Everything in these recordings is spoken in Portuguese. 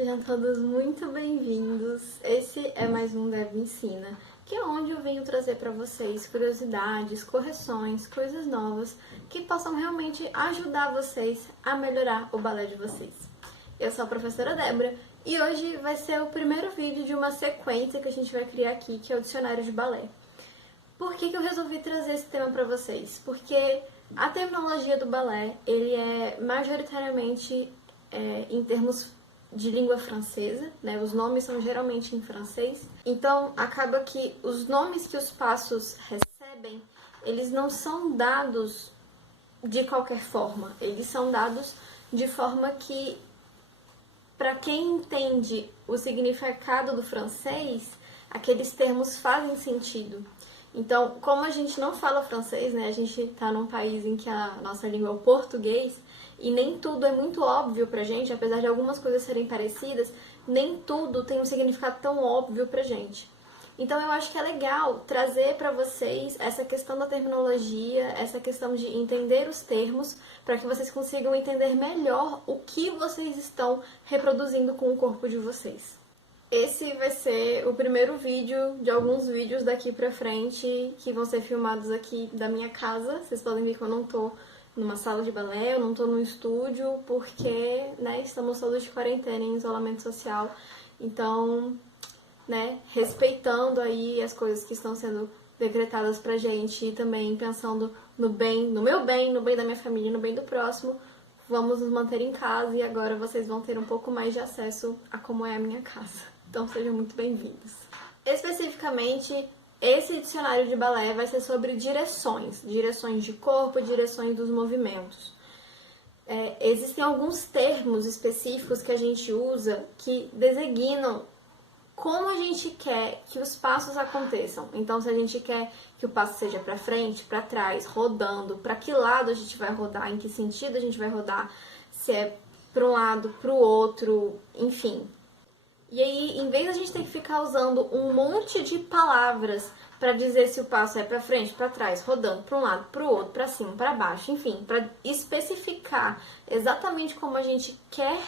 sejam todos muito bem-vindos. Esse é mais um Deb Ensina, que é onde eu venho trazer para vocês curiosidades, correções, coisas novas que possam realmente ajudar vocês a melhorar o balé de vocês. Eu sou a professora Débora e hoje vai ser o primeiro vídeo de uma sequência que a gente vai criar aqui, que é o dicionário de balé. Por que eu resolvi trazer esse tema para vocês? Porque a terminologia do balé, ele é majoritariamente em termos de língua francesa, né? Os nomes são geralmente em francês. Então, acaba que os nomes que os passos recebem, eles não são dados de qualquer forma. Eles são dados de forma que, para quem entende o significado do francês, aqueles termos fazem sentido. Então, como a gente não fala francês, né? A gente está num país em que a nossa língua é o português e nem tudo é muito óbvio pra gente, apesar de algumas coisas serem parecidas, nem tudo tem um significado tão óbvio pra gente. Então, eu acho que é legal trazer para vocês essa questão da terminologia, essa questão de entender os termos, para que vocês consigam entender melhor o que vocês estão reproduzindo com o corpo de vocês. Esse vai ser o primeiro vídeo de alguns vídeos daqui pra frente que vão ser filmados aqui da minha casa. Vocês podem ver que eu não tô numa sala de balé, eu não tô num estúdio, porque, né, estamos todos de quarentena em isolamento social. Então, né, respeitando aí as coisas que estão sendo decretadas pra gente e também pensando no bem, no meu bem, no bem da minha família, no bem do próximo, vamos nos manter em casa e agora vocês vão ter um pouco mais de acesso a como é a minha casa. Então sejam muito bem-vindos. Especificamente, esse dicionário de balé vai ser sobre direções de corpo, direções dos movimentos. Existem alguns termos específicos que a gente usa que designam como a gente quer que os passos aconteçam. Então, se a gente quer que o passo seja para frente, para trás, rodando, para que lado a gente vai rodar, em que sentido a gente vai rodar, se é para um lado, para o outro, enfim. E aí, em vez de a gente ter que ficar usando um monte de palavras para dizer se o passo é para frente, para trás, rodando para um lado, para o outro, para cima, para baixo, enfim, para especificar exatamente como a gente quer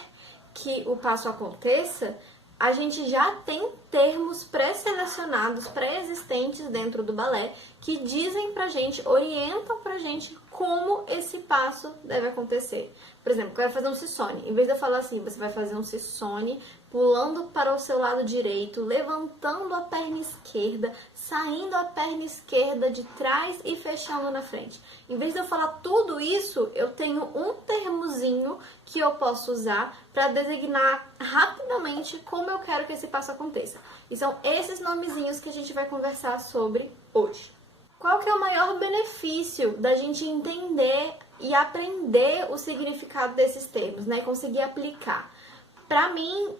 que o passo aconteça, a gente já tem termos pré-selecionados, pré-existentes dentro do balé, que dizem pra gente, orientam pra gente como esse passo deve acontecer. Por exemplo, eu quero fazer um cissone. Em vez de eu falar assim, você vai fazer um cissone pulando para o seu lado direito, levantando a perna esquerda, saindo a perna esquerda de trás e fechando na frente. Em vez de eu falar tudo isso, eu tenho um termozinho que eu posso usar para designar rapidamente como eu quero que esse passo aconteça. E são esses nomezinhos que a gente vai conversar sobre hoje. Qual que é o maior benefício da gente entender e aprender o significado desses termos, né? Conseguir aplicar? Para mim,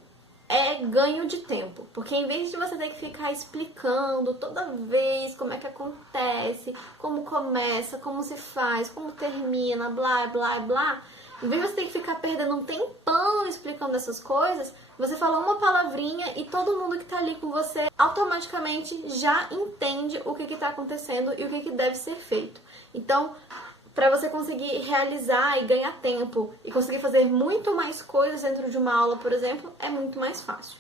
é ganho de tempo, porque em vez de você ter que ficar explicando toda vez como é que acontece, como começa, como se faz, como termina, blá, blá, blá, em vez de você ter que ficar perdendo um tempão explicando essas coisas, você fala uma palavrinha e todo mundo que tá ali com você automaticamente já entende o que tá acontecendo e o que deve ser feito. Então, para você conseguir realizar e ganhar tempo e conseguir fazer muito mais coisas dentro de uma aula, por exemplo, é muito mais fácil.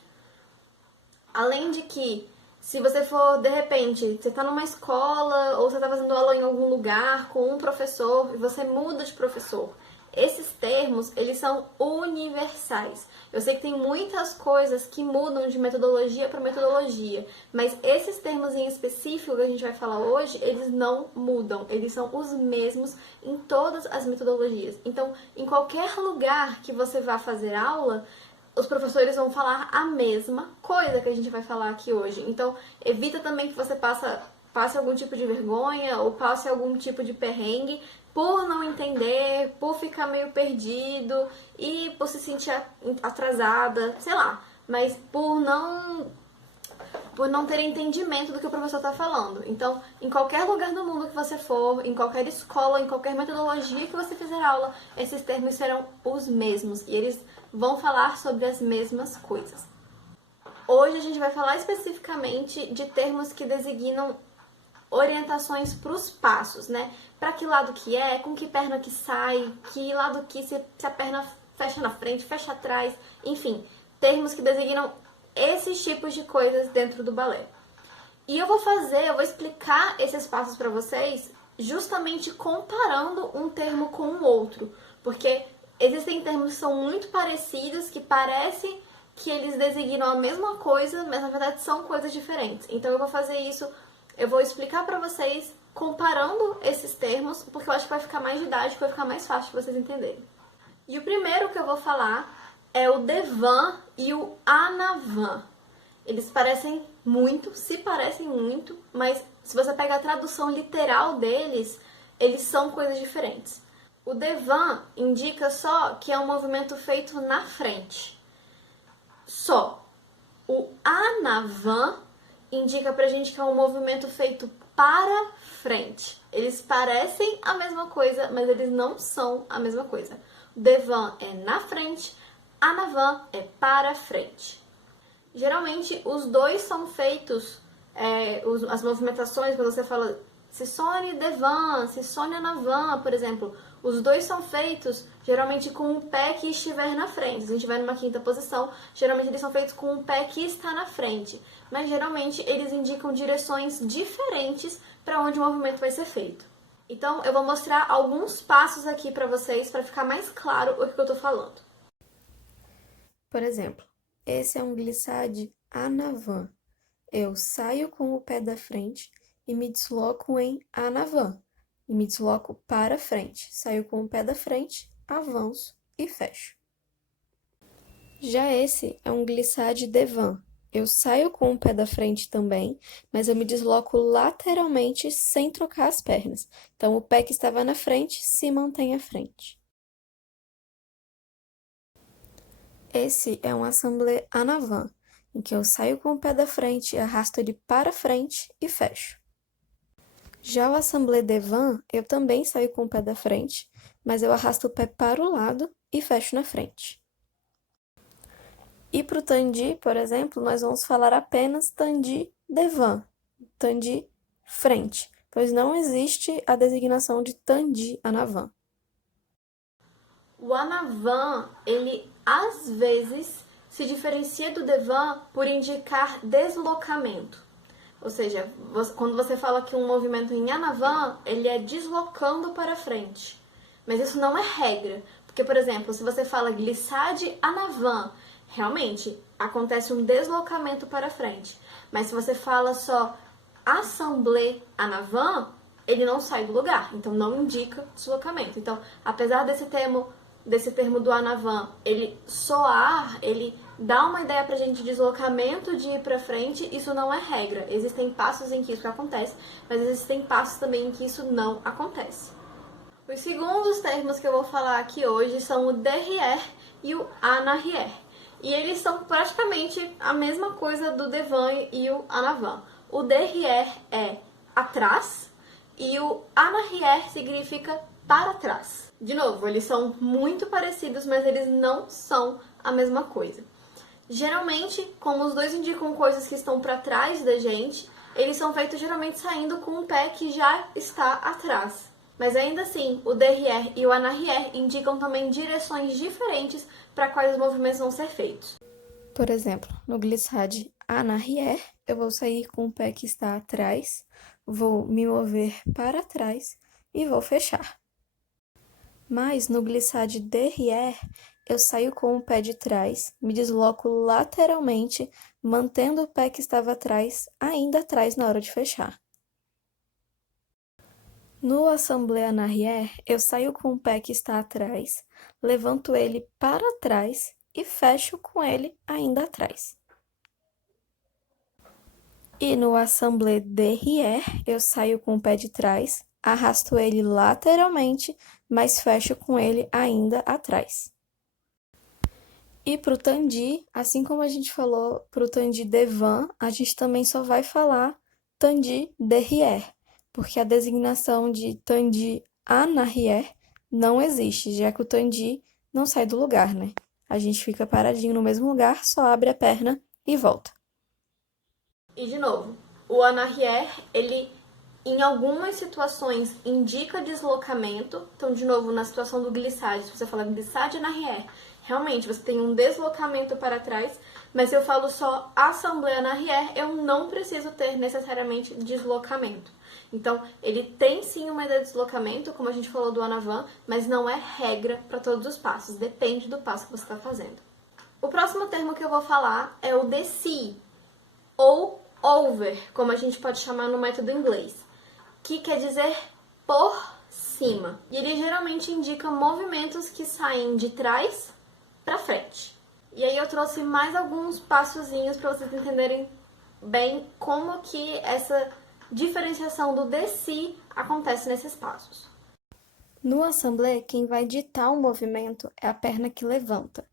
Além de que, se você for, de repente, você está numa escola ou você está fazendo aula em algum lugar com um professor e você muda de professor, esses termos, eles são universais. Eu sei que tem muitas coisas que mudam de metodologia para metodologia, mas esses termos em específico que a gente vai falar hoje, eles não mudam. Eles são os mesmos em todas as metodologias. Então, em qualquer lugar que você vá fazer aula, os professores vão falar a mesma coisa que a gente vai falar aqui hoje. Então, evita também que você passe algum tipo de vergonha ou passe algum tipo de perrengue por não entender, por ficar meio perdido e por se sentir atrasada, sei lá, mas por não ter entendimento do que o professor está falando. Então, em qualquer lugar do mundo que você for, em qualquer escola, em qualquer metodologia que você fizer aula, esses termos serão os mesmos e eles vão falar sobre as mesmas coisas. Hoje a gente vai falar especificamente de termos que designam orientações para os passos, né? Para que lado que é, com que perna que sai, que lado que se a perna fecha na frente, fecha atrás, enfim. termos que designam esses tipos de coisas dentro do balé. E eu vou explicar esses passos para vocês justamente comparando um termo com o outro, porque existem termos que são muito parecidos, que parecem que eles designam a mesma coisa, mas na verdade são coisas diferentes. Então eu vou fazer isso, eu vou explicar para vocês comparando esses termos, porque eu acho que vai ficar mais didático, vai ficar mais fácil de vocês entenderem. E o primeiro que eu vou falar é o devant e o anavant. Eles se parecem muito, mas se você pega a tradução literal deles, eles são coisas diferentes. O devant indica só que é um movimento feito na frente. Só. O anavant indica pra gente que é um movimento feito para frente. Eles parecem a mesma coisa, mas eles não são a mesma coisa. O devant é na frente, anavant é para frente. Geralmente, os dois são feitos, as movimentações, quando você fala Sissone devant, Sissone anavant, por exemplo, os dois são feitos geralmente com o pé que estiver na frente. Se a gente estiver numa quinta posição, geralmente eles são feitos com o pé que está na frente. Mas geralmente eles indicam direções diferentes para onde o movimento vai ser feito. Então, eu vou mostrar alguns passos aqui para vocês, para ficar mais claro o que eu estou falando. Por exemplo, esse é um glissade anavant. Eu saio com o pé da frente e me desloco em anavant. E me desloco para frente. Saio com o pé da frente, avanço e fecho. Já esse é um glissade devant. Eu saio com o pé da frente também, mas eu me desloco lateralmente sem trocar as pernas. Então, o pé que estava na frente se mantém à frente. Esse é um assemblé anavant, em que eu saio com o pé da frente, arrasto ele para frente e fecho. Já o assemblé devant, eu também saio com o pé da frente, mas eu arrasto o pé para o lado e fecho na frente. E para o tandi, por exemplo, nós vamos falar apenas tandi devant, tandi frente, pois não existe a designação de tandi anavant. O anavant, ele às vezes se diferencia do devant por indicar deslocamento. Ou seja, quando você fala que um movimento em anavant, ele é deslocando para frente. Mas isso não é regra. Porque, por exemplo, se você fala glissade anavant, realmente acontece um deslocamento para frente. Mas se você fala só assemblé anavant, ele não sai do lugar. Então, não indica deslocamento. Então, apesar desse termo do anavant, ele soar, ele dá uma ideia pra gente de deslocamento, de ir pra frente, isso não é regra. Existem passos em que isso acontece, mas existem passos também em que isso não acontece. Os segundos termos que eu vou falar aqui hoje são o derrière e o en arrière. E eles são praticamente a mesma coisa do devant e o anavant. O derrière é atrás e o en arrière significa para trás. De novo, eles são muito parecidos, mas eles não são a mesma coisa. Geralmente, como os dois indicam coisas que estão para trás da gente, eles são feitos geralmente saindo com o pé que já está atrás. Mas ainda assim, o derrière e o en arrière indicam também direções diferentes para quais os movimentos vão ser feitos. Por exemplo, no glissade en arrière, eu vou sair com o pé que está atrás, vou me mover para trás e vou fechar. Mas no glissade derrière, eu saio com o pé de trás, me desloco lateralmente, mantendo o pé que estava atrás, ainda atrás na hora de fechar. No assemblé en arrière, eu saio com o pé que está atrás, levanto ele para trás e fecho com ele ainda atrás. E no assemblé derrière, eu saio com o pé de trás, arrasto ele lateralmente, mas fecho com ele ainda atrás. E para o tandi, assim como a gente falou para o tandi devant, a gente também só vai falar tandi derrière, porque a designação de tandi en arrière não existe, já que o tandi não sai do lugar, né? A gente fica paradinho no mesmo lugar, só abre a perna e volta. E de novo, o en arrière, ele em algumas situações indica deslocamento. Então, de novo, na situação do glissade, se você fala glissade en arrière, Realmente, você tem um deslocamento para trás, mas se eu falo só assembleia na arrière, eu não preciso ter necessariamente deslocamento. Então, ele tem sim uma ideia de deslocamento, como a gente falou do en avant, mas não é regra para todos os passos, depende do passo que você está fazendo. O próximo termo que eu vou falar é o desci, ou over, como a gente pode chamar no método inglês, que quer dizer por cima. E ele geralmente indica movimentos que saem de trás para frente. E aí eu trouxe mais alguns passozinhos para vocês entenderem bem como que essa diferenciação do desci acontece nesses passos. No assemblée, quem vai ditar o movimento é a perna que levanta.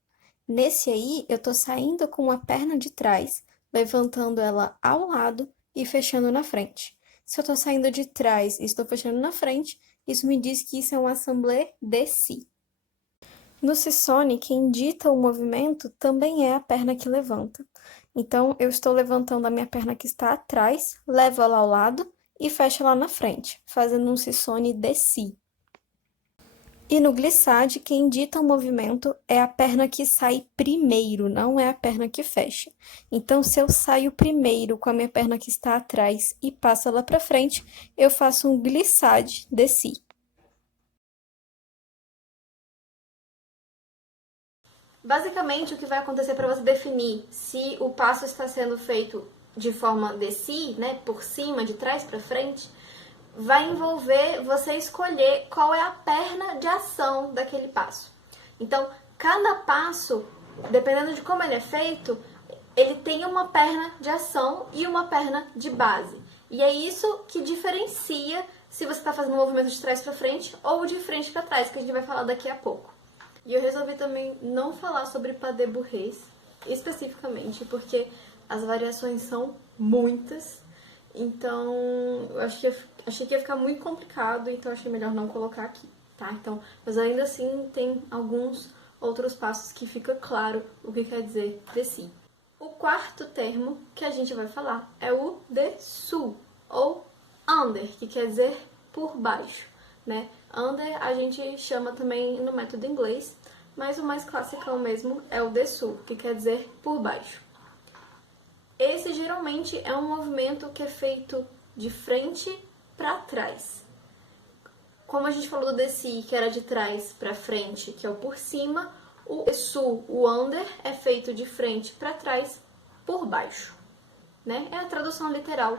Nesse aí, eu tô saindo com a perna de trás, levantando ela ao lado e fechando na frente. Se eu tô saindo de trás e estou fechando na frente, isso me diz que isso é um assemblée desci. No Sissone, quem dita o movimento também é a perna que levanta. Então, eu estou levantando a minha perna que está atrás, levo ela ao lado e fecho ela na frente, fazendo um Sissone desci. E no glissade, quem dita o movimento é a perna que sai primeiro, não é a perna que fecha. Então, se eu saio primeiro com a minha perna que está atrás e passo ela para frente, eu faço um glissade desci. Basicamente, o que vai acontecer para você definir se o passo está sendo feito de forma desci, né, por cima, de trás para frente, vai envolver você escolher qual é a perna de ação daquele passo. Então, cada passo, dependendo de como ele é feito, ele tem uma perna de ação e uma perna de base. E é isso que diferencia se você está fazendo um movimento de trás para frente ou de frente para trás, que a gente vai falar daqui a pouco. E eu resolvi também não falar sobre pas de bourrées, especificamente, porque as variações são muitas. Então, eu achei que ia ficar muito complicado, então achei melhor não colocar aqui, tá? Então, mas ainda assim tem alguns outros passos que fica claro o que quer dizer desci. O quarto termo que a gente vai falar é o dessous, ou under, que quer dizer por baixo, né? Under a gente chama também no método inglês, mas o mais classicão mesmo é o dessous, que quer dizer por baixo. Esse geralmente é um movimento que é feito de frente para trás. Como a gente falou do desci, que era de trás para frente, que é o por cima, o dessous, o under, é feito de frente para trás, por baixo, né? É a tradução literal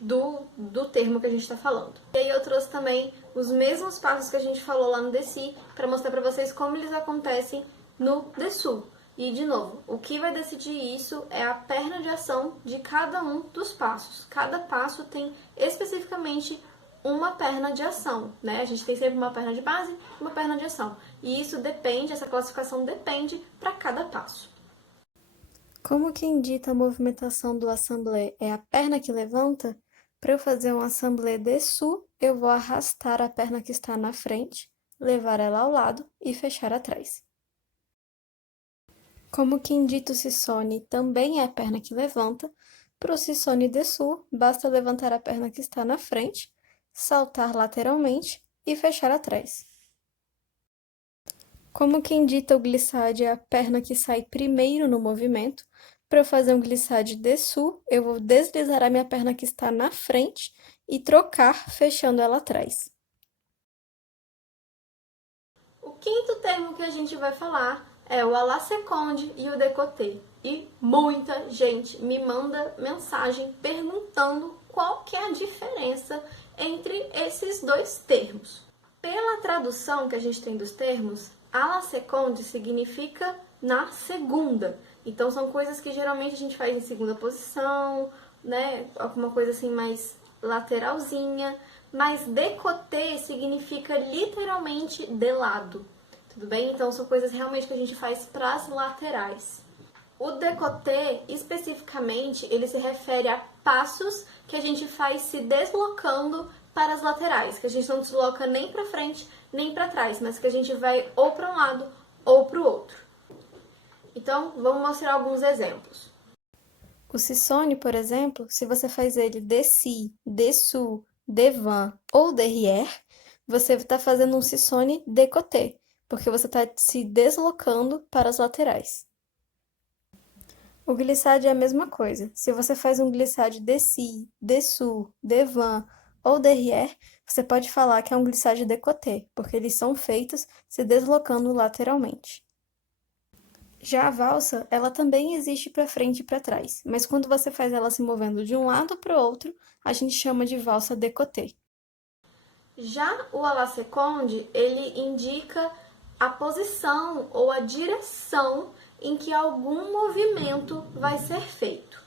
do termo que a gente está falando. E aí eu trouxe também os mesmos passos que a gente falou lá no desci, para mostrar para vocês como eles acontecem no dessous. E, de novo, o que vai decidir isso é a perna de ação de cada um dos passos. Cada passo tem especificamente uma perna de ação, né? A gente tem sempre uma perna de base e uma perna de ação. E isso depende, essa classificação depende para cada passo. Como quem dita a movimentação do assemblée é a perna que levanta, para eu fazer um assemblée dessous, eu vou arrastar a perna que está na frente, levar ela ao lado e fechar atrás. Como quem dita o Sissone também é a perna que levanta, para o Sissone dessous, basta levantar a perna que está na frente, saltar lateralmente e fechar atrás. Como quem dita o glissade é a perna que sai primeiro no movimento, para eu fazer um glissade dessous, eu vou deslizar a minha perna que está na frente e trocar, fechando ela atrás. O quinto termo que a gente vai falar é o à la seconde e o décoté. E muita gente me manda mensagem perguntando qual que é a diferença entre esses dois termos. Pela tradução que a gente tem dos termos, à la seconde significa na segunda. Então são coisas que geralmente a gente faz em segunda posição, né? Alguma coisa assim mais lateralzinha. Mas décoté significa literalmente de lado. Tudo bem? Então são coisas realmente que a gente faz para as laterais. O décoté, especificamente, ele se refere a passos que a gente faz se deslocando para as laterais, que a gente não desloca nem para frente nem para trás, mas que a gente vai ou para um lado ou para o outro. Então, vamos mostrar alguns exemplos. O Sissone, por exemplo, se você faz ele desci, dessous, devant ou derrière, você está fazendo um Sissone décoté, porque você está se deslocando para as laterais. O glissade é a mesma coisa. Se você faz um glissade de-si, de-su, de-van ou derrière, você pode falar que é um glissade décoté, porque eles são feitos se deslocando lateralmente. Já a valsa, ela também existe para frente e para trás, mas quando você faz ela se movendo de um lado para o outro, a gente chama de valsa décoté. Já o à la seconde, ele indica a posição ou a direção em que algum movimento vai ser feito.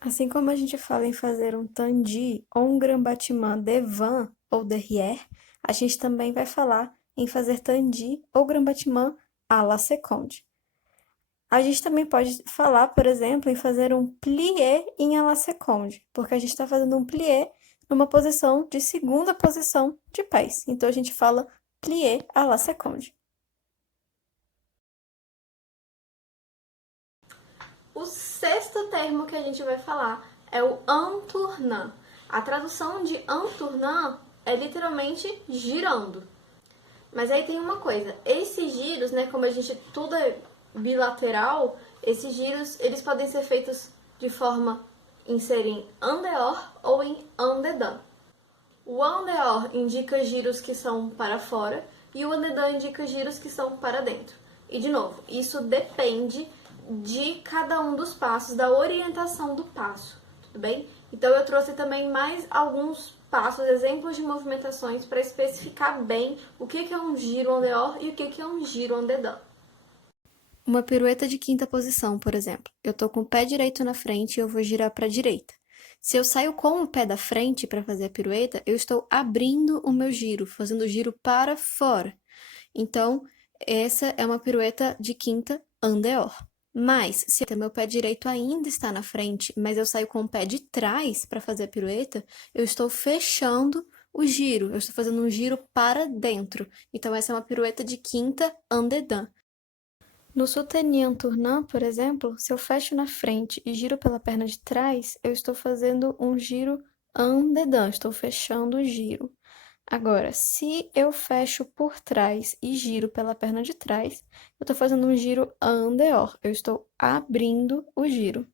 Assim como a gente fala em fazer um tandi ou um grand battement devant ou derrière, a gente também vai falar em fazer tandi ou grand battement à la seconde. A gente também pode falar, por exemplo, em fazer um plié em à la seconde, porque a gente está fazendo um plié numa posição de segunda posição de pés. Então, a gente fala plié à la seconde. O sexto termo que a gente vai falar é o en tournant. A tradução de en tournant é literalmente girando. Mas aí tem uma coisa, esses giros, né, como a gente tudo é bilateral, esses giros, eles podem ser feitos de forma em serem en dehors ou em en dedans. O en dehors indica giros que são para fora e o en dedans indica giros que são para dentro. E de novo, isso depende de cada um dos passos, da orientação do passo, tudo bem? Então eu trouxe também mais alguns passos, exemplos de movimentações para especificar bem o que é um giro en dehors e o que é um giro en dedans. Uma pirueta de quinta posição, por exemplo. Eu estou com o pé direito na frente e eu vou girar para a direita. Se eu saio com o pé da frente para fazer a pirueta, eu estou abrindo o meu giro, fazendo o giro para fora. Então, essa é uma pirueta de quinta en dehors. Mas, se o meu pé direito ainda está na frente, mas eu saio com o pé de trás para fazer a pirueta, eu estou fechando o giro, eu estou fazendo um giro para dentro. Então, essa é uma pirueta de quinta en dedans. No soutenier tournant, por exemplo, se eu fecho na frente e giro pela perna de trás, eu estou fazendo um giro en dedans, estou fechando o giro. Agora, se eu fecho por trás e giro pela perna de trás, eu estou fazendo um giro en dehors, eu estou abrindo o giro.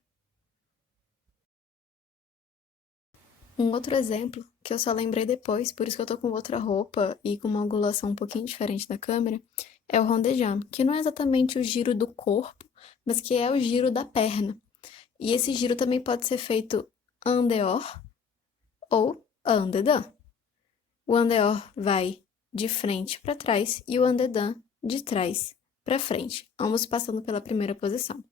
Um outro exemplo, que eu só lembrei depois, por isso que eu tô com outra roupa e com uma angulação um pouquinho diferente da câmera, é o rond de jambe, que não é exatamente o giro do corpo, mas que é o giro da perna. E esse giro também pode ser feito en dehors ou en dedans. O en dehors vai de frente para trás e o en dedans de trás para frente, ambos passando pela primeira posição.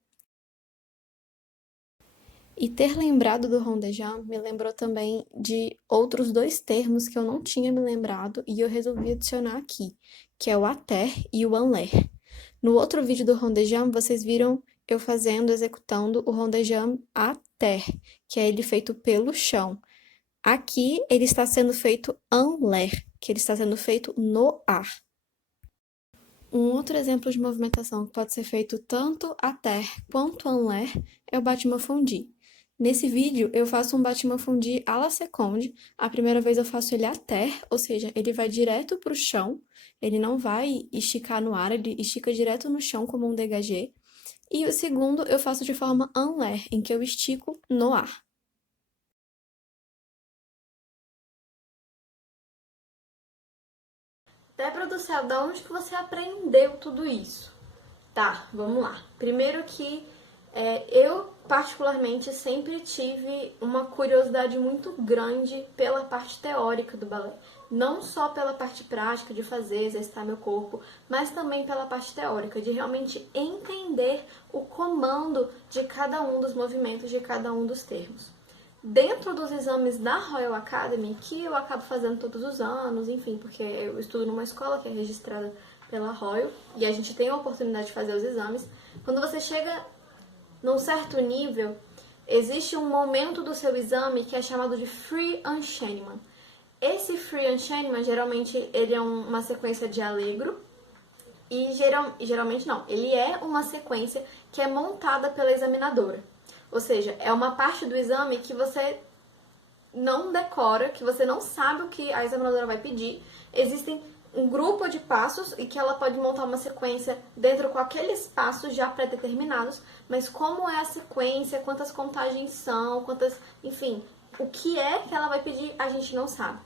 E ter lembrado do rond de jambe me lembrou também de outros dois termos que eu não tinha me lembrado e eu resolvi adicionar aqui, que é o à terre e o en l'air. No outro vídeo do rond de jambe, vocês viram eu executando o rond de jambe à terre, que é ele feito pelo chão. Aqui, ele está sendo feito en l'air, que ele está sendo feito no ar. Um outro exemplo de movimentação que pode ser feito tanto à terre quanto en l'air é o battement fondu. Nesse vídeo, eu faço um battement fondu à la seconde. A primeira vez eu faço ele à terre, ou seja, ele vai direto para o chão. Ele não vai esticar no ar, ele estica direto no chão como um dégagé. E o segundo eu faço de forma en l'air, em que eu estico no ar. Débora do céu, da onde que você aprendeu tudo isso? Tá, vamos lá. Primeiro que eu, particularmente, sempre tive uma curiosidade muito grande pela parte teórica do balé. Não só pela parte prática de fazer, exercitar meu corpo, mas também pela parte teórica, de realmente entender o comando de cada um dos movimentos, de cada um dos termos. Dentro dos exames da Royal Academy, que eu acabo fazendo todos os anos, enfim, porque eu estudo numa escola que é registrada pela Royal, e a gente tem a oportunidade de fazer os exames, quando você chega num certo nível, existe um momento do seu exame que é chamado de Free Enchaînement. Esse Free Enchaînement, geralmente, ele é uma sequência de allegro, e geralmente não, ele é uma sequência que é montada pela examinadora. Ou seja, é uma parte do exame que você não decora, que você não sabe o que a examinadora vai pedir. Existem um grupo de passos e que ela pode montar uma sequência dentro com aqueles passos já pré-determinados, mas como é a sequência, quantas contagens são, enfim, o que é que ela vai pedir, a gente não sabe.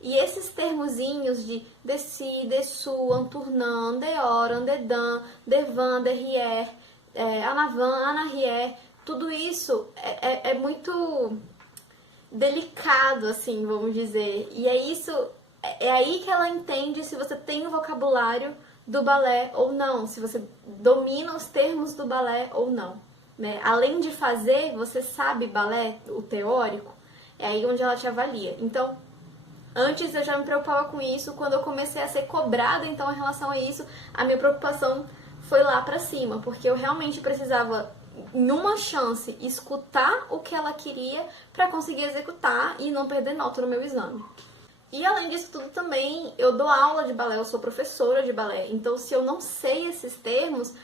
E esses termozinhos de deci, dessu, antournant, andeor, andedan, devan, derrière, anavan, anarrière, tudo isso é muito delicado, assim, vamos dizer. E é aí que ela entende se você tem o vocabulário do balé ou não, se você domina os termos do balé ou não, né? Além de fazer, você sabe balé, o teórico, é aí onde ela te avalia. Então, antes eu já me preocupava com isso, quando eu comecei a ser cobrada, então, em relação a isso, a minha preocupação foi lá pra cima, porque eu realmente precisava, numa chance, escutar o que ela queria para conseguir executar e não perder nota no meu exame. E além disso tudo também, eu dou aula de balé, eu sou professora de balé, então se eu não sei esses termos,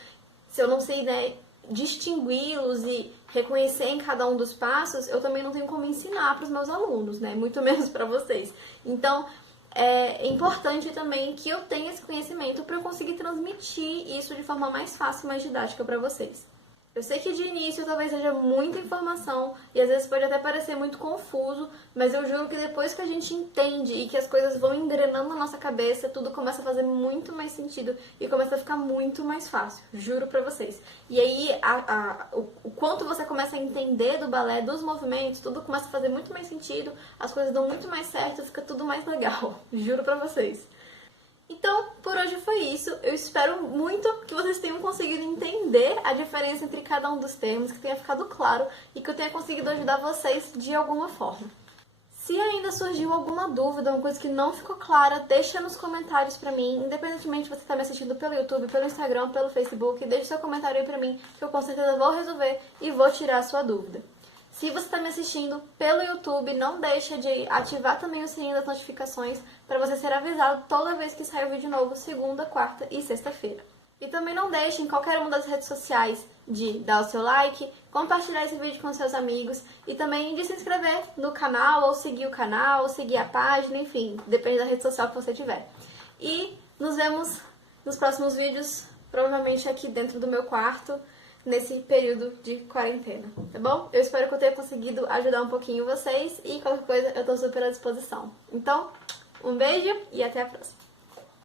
se eu não sei, né, distingui-los e reconhecer em cada um dos passos, eu também não tenho como ensinar para os meus alunos, né, muito menos para vocês. Então, é importante também que eu tenha esse conhecimento para eu conseguir transmitir isso de forma mais fácil e mais didática para vocês. Eu sei que de início talvez seja muita informação e às vezes pode até parecer muito confuso, mas eu juro que depois que a gente entende e que as coisas vão engrenando na nossa cabeça, tudo começa a fazer muito mais sentido e começa a ficar muito mais fácil, juro pra vocês. E aí, o quanto você começa a entender do balé, dos movimentos, tudo começa a fazer muito mais sentido, as coisas dão muito mais certo, fica tudo mais legal, juro pra vocês. Então, por hoje foi isso. Eu espero muito que vocês tenham conseguido entender a diferença entre cada um dos termos, que tenha ficado claro e que eu tenha conseguido ajudar vocês de alguma forma. Se ainda surgiu alguma dúvida, uma coisa que não ficou clara, deixa nos comentários pra mim, independentemente de você estar me assistindo pelo YouTube, pelo Instagram, pelo Facebook, deixa seu comentário aí pra mim, que eu com certeza vou resolver e vou tirar a sua dúvida. Se você está me assistindo pelo YouTube, não deixa de ativar também o sininho das notificações para você ser avisado toda vez que sair um vídeo novo, segunda, quarta e sexta-feira. E também não deixe em qualquer uma das redes sociais de dar o seu like, compartilhar esse vídeo com seus amigos e também de se inscrever no canal, ou seguir o canal, ou seguir a página, enfim, depende da rede social que você tiver. E nos vemos nos próximos vídeos, provavelmente aqui dentro do meu quarto, nesse período de quarentena, tá bom? Eu espero que eu tenha conseguido ajudar um pouquinho vocês e qualquer coisa eu tô super à disposição. Então, um beijo e até a próxima!